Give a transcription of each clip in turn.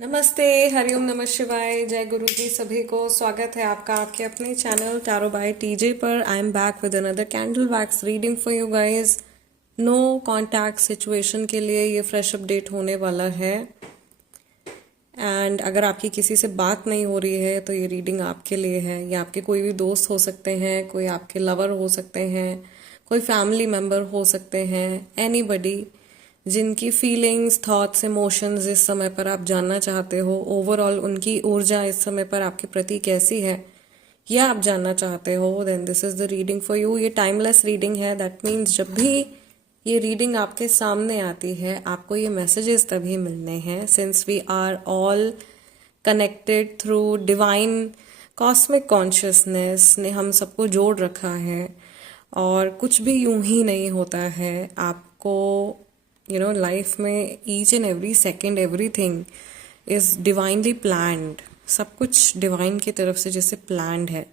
नमस्ते, हरिओम, नमः शिवाय, जय गुरु जी। सभी को स्वागत है आपका आपके अपने चैनल टैरो बाय टीजे पर। I am back with another candle wax reading for you guys. No contact situation के लिए ये फ्रेश अपडेट होने वाला है। एंड अगर आपकी किसी से बात नहीं हो रही है तो ये रीडिंग आपके लिए है। या आपके कोई भी दोस्त हो सकते हैं, कोई आपके लवर हो सकते हैं, कोई फैमिली मेम्बर हो सकते हैं, एनीबडी जिनकी फीलिंग्स, थॉट्स, इमोशंस इस समय पर आप जानना चाहते हो। ओवरऑल उनकी ऊर्जा इस समय पर आपके प्रति कैसी है, यह आप जानना चाहते हो, then this is the reading for you. ये टाइमलेस रीडिंग है। दैट मीन्स जब भी ये रीडिंग आपके सामने आती है, आपको ये मैसेजेस तभी मिलने हैं, since we are all connected through divine cosmic consciousness ने हम सबको जोड़ रखा है। और कुछ भी यूं ही नहीं होता है। आपको लाइफ में each and every second everything is divinely planned. सब कुछ डिवाइन की तरफ से जैसे प्लान्ड है।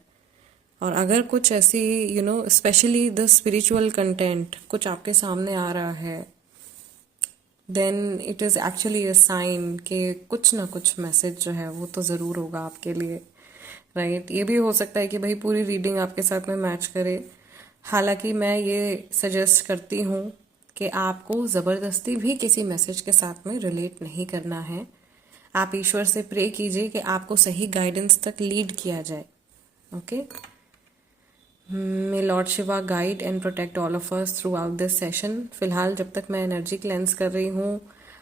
और अगर कुछ ऐसी स्पेशली द स्पिरिचुअल कंटेंट कुछ आपके सामने आ रहा है, then it is actually a sign कि कुछ ना कुछ मैसेज जो है वो तो ज़रूर होगा आपके लिए, राइट। ये भी हो सकता है कि भाई पूरी रीडिंग आपके साथ में मैच करे। हालांकि मैं ये सजेस्ट करती हूँ कि आपको ज़बरदस्ती भी किसी मैसेज के साथ में रिलेट नहीं करना है। आप ईश्वर से प्रे कीजिए कि आपको सही गाइडेंस तक लीड किया जाए। Okay. My lord Shiva guide and protect all of us through out this session. फिलहाल जब तक मैं एनर्जी क्लेंस कर रही हूँ,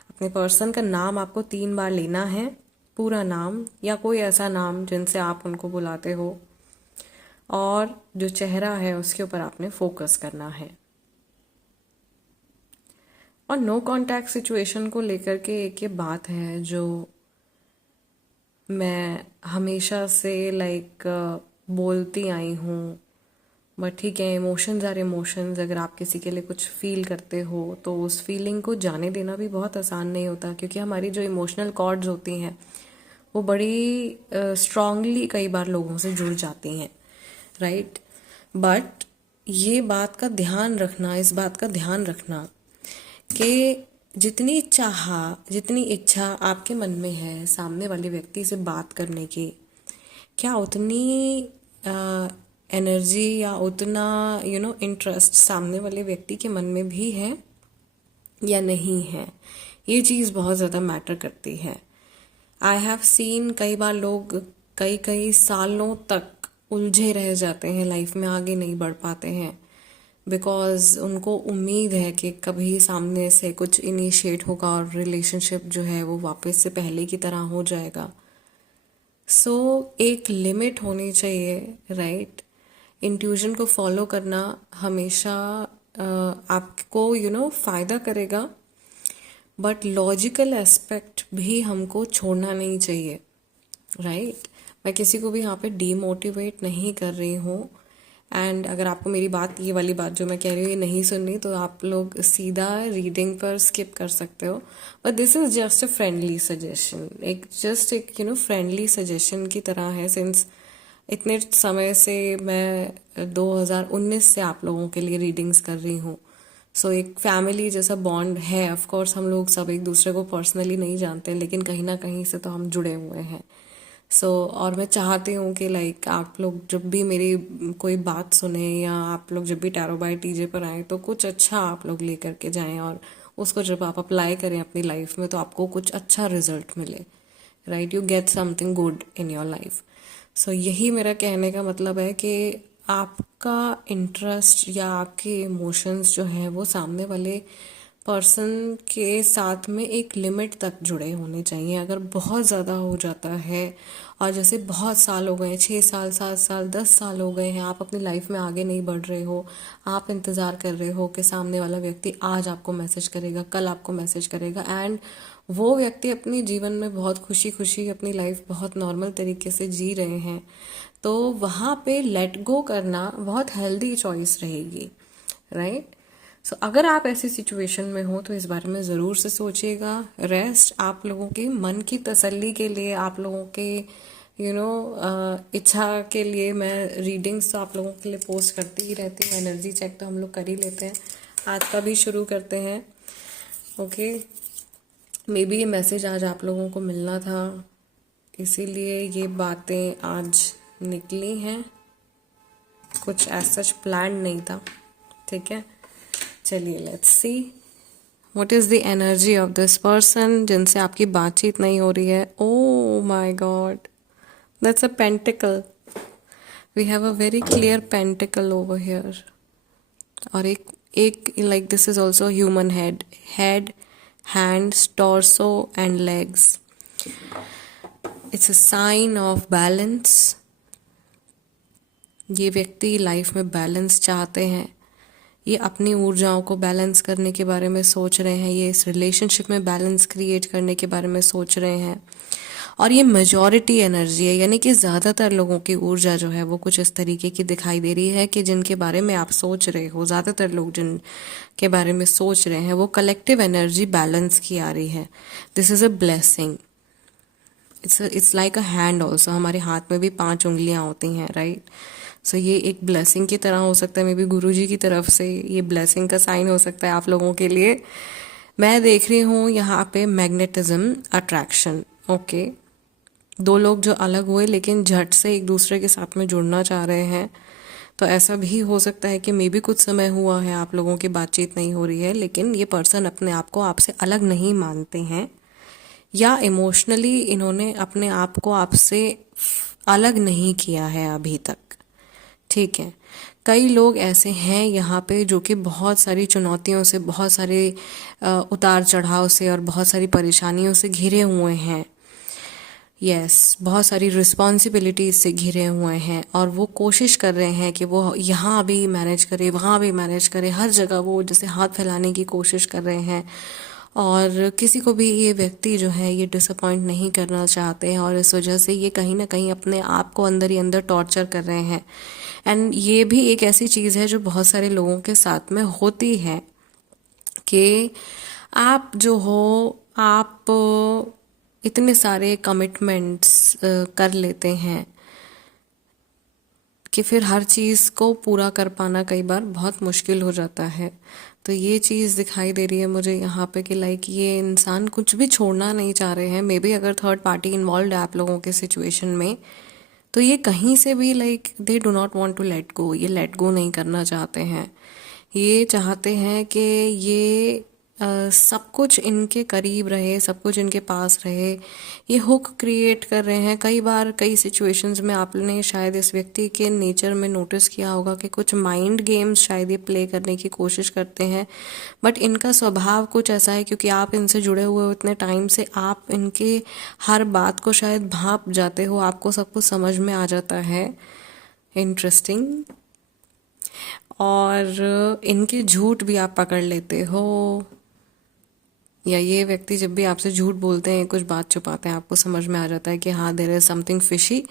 अपने पर्सन का नाम आपको 3 बार लेना है, पूरा नाम या कोई ऐसा नाम जिनसे आप उनको बुलाते हो, और जो चेहरा है उसके ऊपर आपने फोकस करना है। और नो कांटेक्ट सिचुएशन को लेकर के एक ये बात है जो मैं हमेशा से बोलती आई हूँ। बट ठीक है, इमोशंस आर इमोशंस। अगर आप किसी के लिए कुछ फील करते हो तो उस फीलिंग को जाने देना भी बहुत आसान नहीं होता, क्योंकि हमारी जो इमोशनल कॉर्ड्स होती हैं वो बड़ी स्ट्रांगली कई बार लोगों से जुड़ जाती हैं, राइट। बट ये बात का ध्यान रखना, इस बात का ध्यान रखना कि जितनी इच्छा आपके मन में है सामने वाले व्यक्ति से बात करने की, क्या उतनी एनर्जी या उतना इंटरेस्ट सामने वाले व्यक्ति के मन में भी है या नहीं है। ये चीज़ बहुत ज़्यादा मैटर करती है। आई हैव सीन कई बार लोग कई कई सालों तक उलझे रह जाते हैं, लाइफ में आगे नहीं बढ़ पाते हैं, बिकॉज उनको उम्मीद है कि कभी सामने से कुछ इनिशिएट होगा और रिलेशनशिप जो है वो वापस से पहले की तरह हो जाएगा। सो एक लिमिट होनी चाहिए, राइट। इंट्यूशन को फॉलो करना हमेशा आपको फ़ायदा करेगा, बट लॉजिकल एस्पेक्ट भी हमको छोड़ना नहीं चाहिए, राइट। मैं किसी को भी यहाँ पे डीमोटिवेट नहीं कर रही हूँ। एंड अगर आपको मेरी बात, ये वाली बात जो मैं कह रही हूँ, ये नहीं सुननी तो आप लोग सीधा रीडिंग पर स्किप कर सकते हो। But this is just a friendly suggestion, एक फ्रेंडली सजेशन की तरह है। सिंस इतने समय से मैं 2019 से आप लोगों के लिए रीडिंग्स कर रही हूँ। सो एक फैमिली जैसा बॉन्ड है। ऑफ कोर्स हम लोग सब एक दूसरे को पर्सनली नहीं जानते, लेकिन कहीं ना कहीं से तो हम जुड़े हुए हैं। और मैं चाहती हूँ कि आप लोग जब भी मेरी कोई बात सुने या आप लोग जब भी टैरो बाय टीजे पर आए तो कुछ अच्छा आप लोग लेकर के जाएं, और उसको जब आप अप्लाई करें अपनी लाइफ में तो आपको कुछ अच्छा रिजल्ट मिले, right. You get something good in your life. यही मेरा कहने का मतलब है कि आपका इंटरेस्ट या आपके इमोशंस जो हैं वो सामने वाले पर्सन के साथ में एक लिमिट तक जुड़े होने चाहिए। अगर बहुत ज़्यादा हो जाता है, और जैसे बहुत साल हो गए, 6 साल, 7 साल, 10 साल हो गए हैं, आप अपनी लाइफ में आगे नहीं बढ़ रहे हो, आप इंतज़ार कर रहे हो कि सामने वाला व्यक्ति आज आपको मैसेज करेगा, कल आपको मैसेज करेगा, एंड वो व्यक्ति अपने जीवन में बहुत खुशी खुशी अपनी लाइफ बहुत नॉर्मल तरीके से जी रहे हैं, तो वहाँ पे लेट गो करना बहुत हेल्दी चॉइस रहेगी, राइट। अगर आप ऐसी सिचुएशन में हो तो इस बारे में ज़रूर से सोचिएगा। रेस्ट आप लोगों के मन की तसल्ली के लिए, आप लोगों के इच्छा के लिए मैं रीडिंग्स तो आप लोगों के लिए पोस्ट करती ही रहती हूँ। एनर्जी चेक तो हम लोग कर ही लेते हैं। आज का भी शुरू करते हैं। ओके। मे बी ये मैसेज आज आप लोगों को मिलना था, इसीलिए ये बातें आज निकली हैं। कुछ ऐसा सच प्लान नहीं था, ठीक है। चलिए let's see what is the energy of this person जिनसे आपकी बातचीत नहीं हो रही है। Oh my god, that's a pentacle. We have a very clear pentacle over here. और एक like this is also human head, hands, torso and legs. It's a sign of balance. ये व्यक्ति लाइफ में बैलेंस चाहते हैं, ये अपनी ऊर्जाओं को बैलेंस करने के बारे में सोच रहे हैं, ये इस रिलेशनशिप में बैलेंस क्रिएट करने के बारे में सोच रहे हैं। और ये मेजॉरिटी एनर्जी है, यानी कि ज़्यादातर लोगों की ऊर्जा जो है वो कुछ इस तरीके की दिखाई दे रही है कि जिनके बारे में आप सोच रहे हो, ज़्यादातर लोग जिन के बारे में सोच रहे हैं वो कलेक्टिव एनर्जी बैलेंस की आ रही है। This is a blessing. It's like a hand also. हमारे हाथ में भी 5 उंगलियां होती हैं, राइट। सो ये एक ब्लेसिंग की तरह हो सकता है, मे बी गुरु जी की तरफ से ये ब्लेसिंग का साइन हो सकता है आप लोगों के लिए। मैं देख रही हूँ यहाँ पे मैग्नेटिज्म, अट्रैक्शन। ओके, 2 लोग जो अलग हुए लेकिन झट से एक दूसरे के साथ में जुड़ना चाह रहे हैं, तो ऐसा भी हो सकता है कि मे बी कुछ समय हुआ है आप लोगों की बातचीत नहीं हो रही है, लेकिन ये पर्सन अपने आप को आपसे अलग नहीं मानते हैं, या इमोशनली इन्होंने अपने आप को आपसे अलग नहीं किया है अभी तक, ठीक है। कई लोग ऐसे हैं यहाँ पे जो कि बहुत सारी चुनौतियों से, बहुत सारे उतार चढ़ाव से और बहुत सारी परेशानियों से घिरे हुए हैं। यस, बहुत सारी रिस्पॉन्सिबिलिटीज से घिरे हुए हैं और वो कोशिश कर रहे हैं कि वो यहाँ भी मैनेज करे, वहाँ भी मैनेज करे, हर जगह वो जैसे हाथ फैलाने की कोशिश कर रहे हैं। और किसी को भी ये व्यक्ति जो है ये डिसअपॉइंट नहीं करना चाहते हैं, और इस वजह से ये कहीं ना कहीं अपने आप को अंदर ही अंदर टॉर्चर कर रहे हैं। एंड ये भी एक ऐसी चीज़ है जो बहुत सारे लोगों के साथ में होती है कि आप जो हो, आप इतने सारे कमिटमेंट्स कर लेते हैं कि फिर हर चीज़ को पूरा कर पाना कई बार बहुत मुश्किल हो जाता है। तो ये चीज़ दिखाई दे रही है मुझे यहाँ पे कि लाइक ये इंसान कुछ भी छोड़ना नहीं चाह रहे हैं। मे बी अगर थर्ड पार्टी इन्वॉल्व है आप लोगों के सिचुएशन में, तो ये कहीं से भी like they do not want to let go, ये लेट गो नहीं करना चाहते हैं। ये चाहते हैं कि ये सब कुछ इनके करीब रहे, सब कुछ इनके पास रहे। ये हुक क्रिएट कर रहे हैं। कई बार कई सिचुएशंस में आपने शायद इस व्यक्ति के नेचर में नोटिस किया होगा कि कुछ माइंड गेम्स शायद ये प्ले करने की कोशिश करते हैं, बट इनका स्वभाव कुछ ऐसा है, क्योंकि आप इनसे जुड़े हुए हो इतने टाइम से, आप इनके हर बात को शायद भांप जाते हो, आपको सब कुछ समझ में आ जाता है। इंटरेस्टिंग। और इनके झूठ भी आप पकड़ लेते हो, या ये व्यक्ति जब भी आपसे झूठ बोलते हैं, कुछ बात छुपाते हैं, आपको समझ में आ जाता है कि हाँ देयर इज समथिंग फिशी,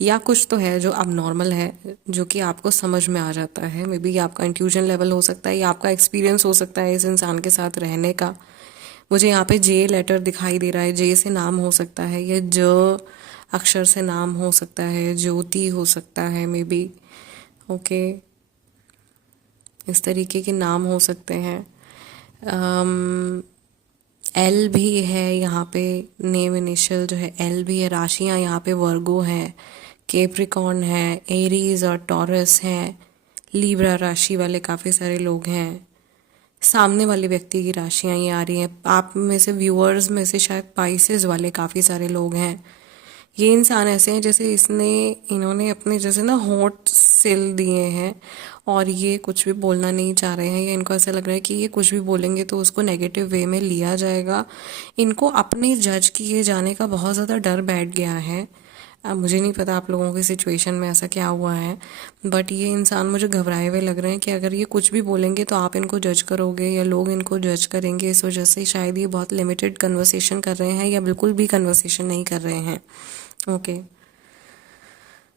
या कुछ तो है जो अब नॉर्मल है, जो कि आपको समझ में आ जाता है। मे बी आपका इंट्यूजन लेवल हो सकता है, या आपका एक्सपीरियंस हो सकता है इस इंसान के साथ रहने का। मुझे यहाँ पे जे लेटर दिखाई दे रहा है, जे से नाम हो सकता है, या ज अक्षर से नाम हो सकता है, ज्योति हो सकता है मे बी। ओके, इस तरीके के नाम हो सकते हैं। एल भी है यहाँ पे, नेम इनिशियल जो है एल भी है। राशियाँ यहाँ पे वर्गो है, केप्रिकॉर्न है, एरीज और टॉरस है। लीब्रा राशि वाले काफ़ी सारे लोग हैं। सामने वाले व्यक्ति की राशियाँ ये आ रही हैं। आप में से व्यूअर्स में से शायद पाइसेस वाले काफ़ी सारे लोग हैं। ये इंसान ऐसे हैं जैसे इन्होंने अपने जैसे ना होंठ सिल दिए हैं, और ये कुछ भी बोलना नहीं चाह रहे हैं, या इनको ऐसा लग रहा है कि ये कुछ भी बोलेंगे तो उसको नेगेटिव वे में लिया जाएगा। इनको अपने जज किए जाने का बहुत ज़्यादा डर बैठ गया है। अब मुझे नहीं पता आप लोगों की सिचुएशन में ऐसा क्या हुआ है, बट ये इंसान मुझे घबराए हुए लग रहे हैं कि अगर ये कुछ भी बोलेंगे तो आप इनको जज करोगे, या लोग इनको जज करेंगे। इस वजह से शायद ये बहुत लिमिटेड कन्वर्सेशन कर रहे हैं, या बिल्कुल भी कन्वर्सेशन नहीं कर रहे हैं। ओके,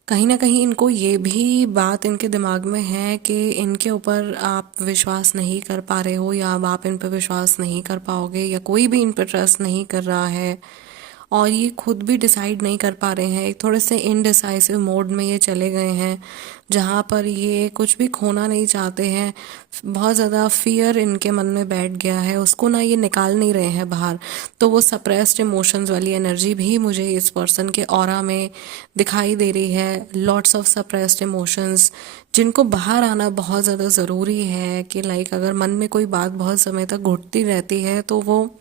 कहीं ना कहीं इनको ये भी बात इनके दिमाग में है कि इनके ऊपर आप विश्वास नहीं कर पा रहे हो, या अब आप इन पर विश्वास नहीं कर पाओगे, या कोई भी इन पर ट्रस्ट नहीं कर रहा है। और ये खुद भी डिसाइड नहीं कर पा रहे हैं, एक थोड़े से इनडिसाइसिव मोड में ये चले गए हैं, जहाँ पर ये कुछ भी खोना नहीं चाहते हैं। बहुत ज़्यादा फियर इनके मन में बैठ गया है, उसको ना ये निकाल नहीं रहे हैं बाहर। तो वो सप्रेस्ड इमोशंस वाली एनर्जी भी मुझे इस पर्सन के ऑरा में दिखाई दे रही है। लॉट्स ऑफ सप्रेस्ड इमोशंस जिनको बाहर आना बहुत ज़्यादा ज़रूरी है, कि लाइक अगर मन में कोई बात बहुत समय तक घुटती रहती है तो वो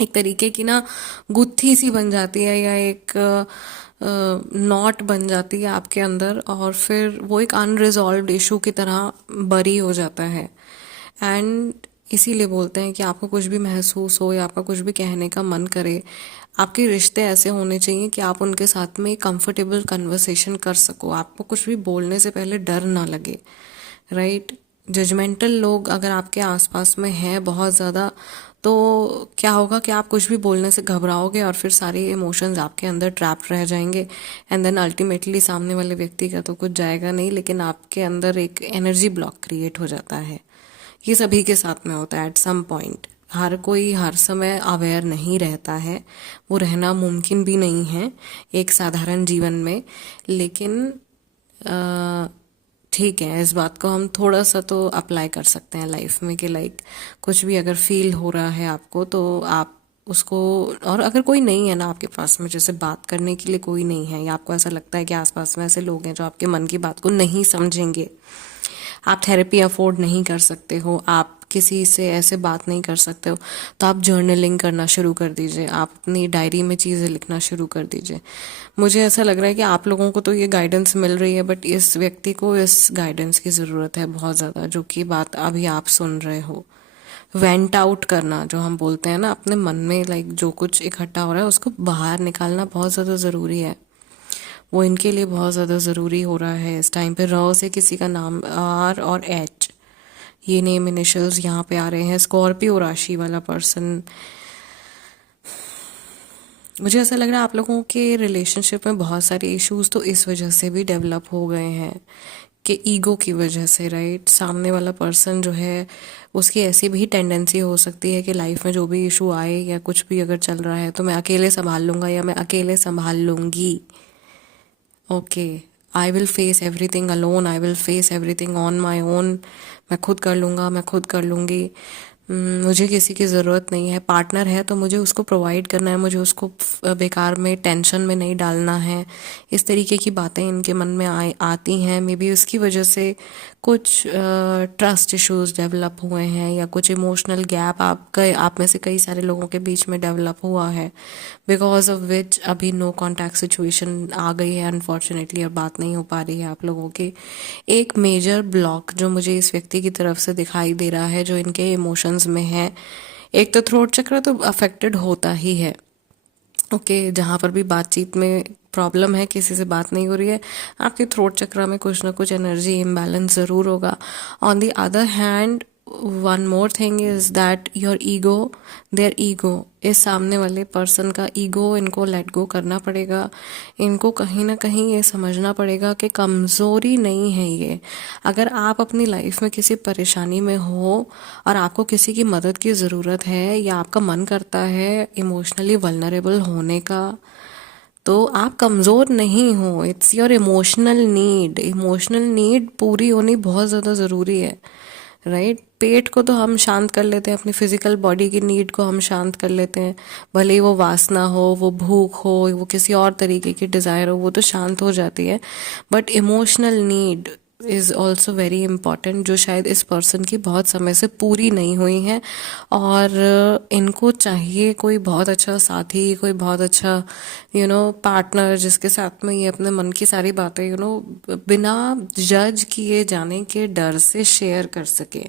एक तरीके की ना गुत्थी सी बन जाती है, या एक नॉट बन जाती है आपके अंदर, और फिर वो एक अनरिजॉल्व्ड इशू की तरह बरी हो जाता है। एंड इसीलिए बोलते हैं कि आपको कुछ भी महसूस हो या आपका कुछ भी कहने का मन करे, आपके रिश्ते ऐसे होने चाहिए कि आप उनके साथ में कंफर्टेबल कन्वर्सेशन कर सको, आपको कुछ भी बोलने से पहले डर ना लगे, राइट। जजमेंटल लोग अगर आपके आसपास में हैं बहुत ज़्यादा, तो क्या होगा कि आप कुछ भी बोलने से घबराओगे और फिर सारे इमोशंस आपके अंदर ट्रैप रह जाएंगे, एंड देन अल्टीमेटली सामने वाले व्यक्ति का तो कुछ जाएगा नहीं, लेकिन आपके अंदर एक एनर्जी ब्लॉक क्रिएट हो जाता है। ये सभी के साथ में होता है एट सम पॉइंट। हर कोई हर समय अवेयर नहीं रहता है, वो रहना मुमकिन भी नहीं है एक साधारण जीवन में। लेकिन ठीक है, इस बात को हम थोड़ा सा तो अप्लाई कर सकते हैं लाइफ में, कि लाइक कुछ भी अगर फील हो रहा है आपको तो आप उसको, और अगर कोई नहीं है ना आपके पास में, जैसे बात करने के लिए कोई नहीं है, या आपको ऐसा लगता है कि आसपास में ऐसे लोग हैं जो आपके मन की बात को नहीं समझेंगे, आप थेरेपी अफोर्ड नहीं कर सकते हो, आप किसी से ऐसे बात नहीं कर सकते हो, तो आप जर्नलिंग करना शुरू कर दीजिए, आप अपनी डायरी में चीज़ें लिखना शुरू कर दीजिए। मुझे ऐसा लग रहा है कि आप लोगों को तो ये गाइडेंस मिल रही है, बट इस व्यक्ति को इस गाइडेंस की ज़रूरत है बहुत ज़्यादा, जो कि बात अभी आप सुन रहे हो। वेंट आउट करना जो हम बोलते हैं ना, अपने मन में लाइक जो कुछ इकट्ठा हो रहा है उसको बाहर निकालना बहुत ज़्यादा ज़रूरी है। वो इनके लिए बहुत ज़्यादा ज़रूरी हो रहा है इस टाइम पे। र से किसी का नाम, आर और एच, ये नेम इनिशियल्स यहाँ पे आ रहे हैं। स्कॉर्पियो राशि वाला पर्सन, मुझे ऐसा लग रहा है आप लोगों के रिलेशनशिप में बहुत सारे इश्यूज तो इस वजह से भी डेवलप हो गए हैं, कि ईगो की वजह से, राइट। सामने वाला पर्सन जो है उसकी ऐसी भी टेंडेंसी हो सकती है कि लाइफ में जो भी इशू आए या कुछ भी अगर चल रहा है तो मैं अकेले संभाल लूँगा या मैं अकेले संभाल लूँगी। Okay, I will face everything alone, I will face everything on my own, मैं खुद कर लूँगा, मैं खुद कर लूँगी। मुझे किसी की ज़रूरत नहीं है। पार्टनर है तो मुझे उसको प्रोवाइड करना है, मुझे उसको बेकार में टेंशन में नहीं डालना है। इस तरीके की बातें इनके मन में आती हैं। मे बी उसकी वजह से कुछ ट्रस्ट इश्यूज डेवलप हुए हैं, या कुछ इमोशनल गैप आप में से कई सारे लोगों के बीच में डेवलप हुआ है, बिकॉज ऑफ विच अभी नो कॉन्टैक्ट सिचुएशन आ गई है अनफॉर्चुनेटली, अब बात नहीं हो पा रही है आप लोगों की। एक मेजर ब्लॉक जो मुझे इस व्यक्ति की तरफ से दिखाई दे रहा है, जो इनके इमोशंस में है, एक तो थ्रोट चक्र तो अफेक्टेड होता ही है। ओके, जहाँ पर भी बातचीत में प्रॉब्लम है, किसी से बात नहीं हो रही है, आपके थ्रोट चक्र में कुछ ना कुछ एनर्जी इम्बैलेंस ज़रूर होगा। On the other hand, one more thing is that your ego, their ego, इस सामने वाले पर्सन का ईगो इनको लेट गो करना पड़ेगा। इनको कहीं ना कहीं ये समझना पड़ेगा कि कमज़ोरी नहीं है ये। अगर आप अपनी लाइफ में किसी परेशानी में हो और आपको किसी की मदद की ज़रूरत है, या आपका मन करता है इमोशनली वल्नरेबल होने का, तो आप कमज़ोर नहीं हो। It's your emotional need. Emotional need पूरी होनी बहुत ज़्यादा ज़रूरी है, राइट। पेट को तो हम शांत कर लेते हैं, अपनी फिजिकल बॉडी की नीड को हम शांत कर लेते हैं, भले ही वो वासना हो, वो भूख हो, वो किसी और तरीके की डिज़ायर हो, वो तो शांत हो जाती है। But emotional need is also very important, जो शायद इस पर्सन की बहुत समय से पूरी नहीं हुई है। और इनको चाहिए कोई बहुत अच्छा साथी, कोई बहुत अच्छा पार्टनर, जिसके साथ में ये अपने मन की सारी बातें बिना जज किए जाने के डर से शेयर कर सके।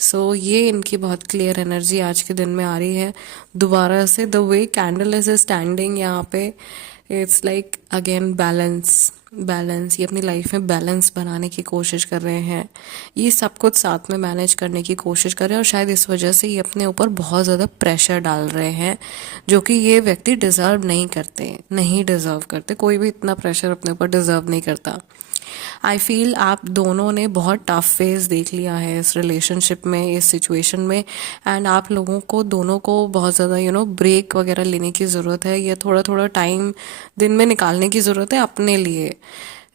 सो ये इनकी बहुत क्लियर एनर्जी आज के दिन में आ रही है दोबारा से। The way candle is standing यहाँ पे, it's like again balance. Balance, ये अपनी लाइफ में बैलेंस बनाने की कोशिश कर रहे हैं, ये सब कुछ साथ में मैनेज करने की कोशिश कर रहे हैं, और शायद इस वजह से ये अपने ऊपर बहुत ज़्यादा प्रेशर डाल रहे हैं, जो कि ये व्यक्ति डिज़र्व नहीं करते, नहीं डिज़र्व करते। कोई भी इतना प्रेशर अपने ऊपर डिज़र्व नहीं करता। आई फील आप दोनों ने बहुत टफ फेज देख लिया है इस रिलेशनशिप में, इस सिचुएशन में, एंड आप लोगों को दोनों को बहुत ज़्यादा ब्रेक वगैरह लेने की ज़रूरत है, या थोड़ा थोड़ा टाइम दिन में निकालने की ज़रूरत है अपने लिए।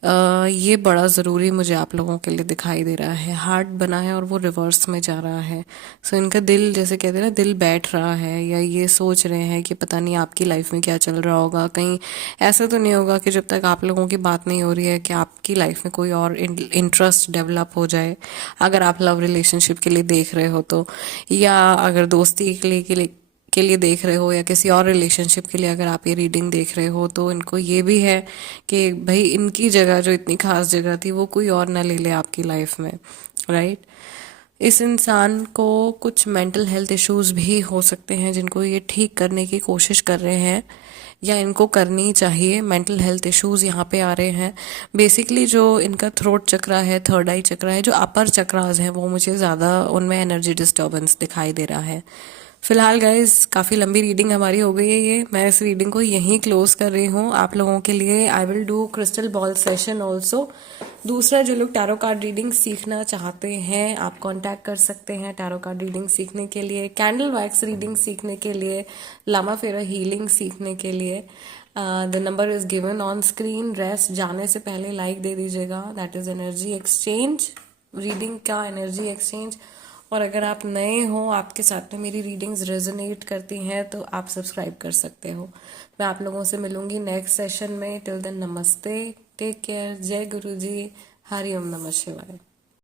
ये बड़ा ज़रूरी मुझे आप लोगों के लिए दिखाई दे रहा है। हार्ट बना है और वो रिवर्स में जा रहा है। सो इनका दिल, जैसे कहते हैं ना, दिल बैठ रहा है, या ये सोच रहे हैं कि पता नहीं आपकी लाइफ में क्या चल रहा होगा। कहीं ऐसा तो नहीं होगा कि जब तक आप लोगों की बात नहीं हो रही है कि आपकी लाइफ में कोई और इंटरेस्ट डेवलप हो जाए, अगर आप लव रिलेशनशिप के लिए देख रहे हो तो, या अगर दोस्ती के लिए देख रहे हो, या किसी और रिलेशनशिप के लिए अगर आप ये रीडिंग देख रहे हो, तो इनको ये भी है कि भाई इनकी जगह, जो इतनी खास जगह थी, वो कोई और ना ले ले आपकी लाइफ में, राइट। इस इंसान को कुछ मेंटल हेल्थ इश्यूज भी हो सकते हैं जिनको ये ठीक करने की कोशिश कर रहे हैं, या इनको करनी चाहिए। मेंटल हेल्थ इश्यूज यहाँ पे आ रहे हैं। बेसिकली जो इनका थ्रोट चक्रा है, थर्ड आई चक्रा है, जो अपर चक्रास हैं, वो मुझे ज़्यादा उनमें एनर्जी डिस्टर्बेंस दिखाई दे रहा है। फिलहाल गाइज, काफ़ी लंबी रीडिंग हमारी हो गई है ये। मैं इस रीडिंग को यहीं क्लोज कर रही हूँ आप लोगों के लिए। I will do crystal ball session also. दूसरा, जो लोग टैरो कार्ड रीडिंग सीखना चाहते हैं, आप कांटेक्ट कर सकते हैं टैरो कार्ड रीडिंग सीखने के लिए, कैंडल वैक्स रीडिंग सीखने के लिए, लामा फेरा हीलिंग सीखने के लिए। The number is given on screen. Rest जाने से पहले लाइक दे दीजिएगा, that is energy exchange, reading का एनर्जी एक्सचेंज। और अगर आप नए हो, आपके साथ में मेरी रीडिंग्स रेजोनेट करती हैं, तो आप सब्सक्राइब कर सकते हो। मैं आप लोगों से मिलूंगी नेक्स्ट सेशन में। टिल देन, नमस्ते, टेक केयर, जय गुरु जी, हरि ओम नमः शिवाय।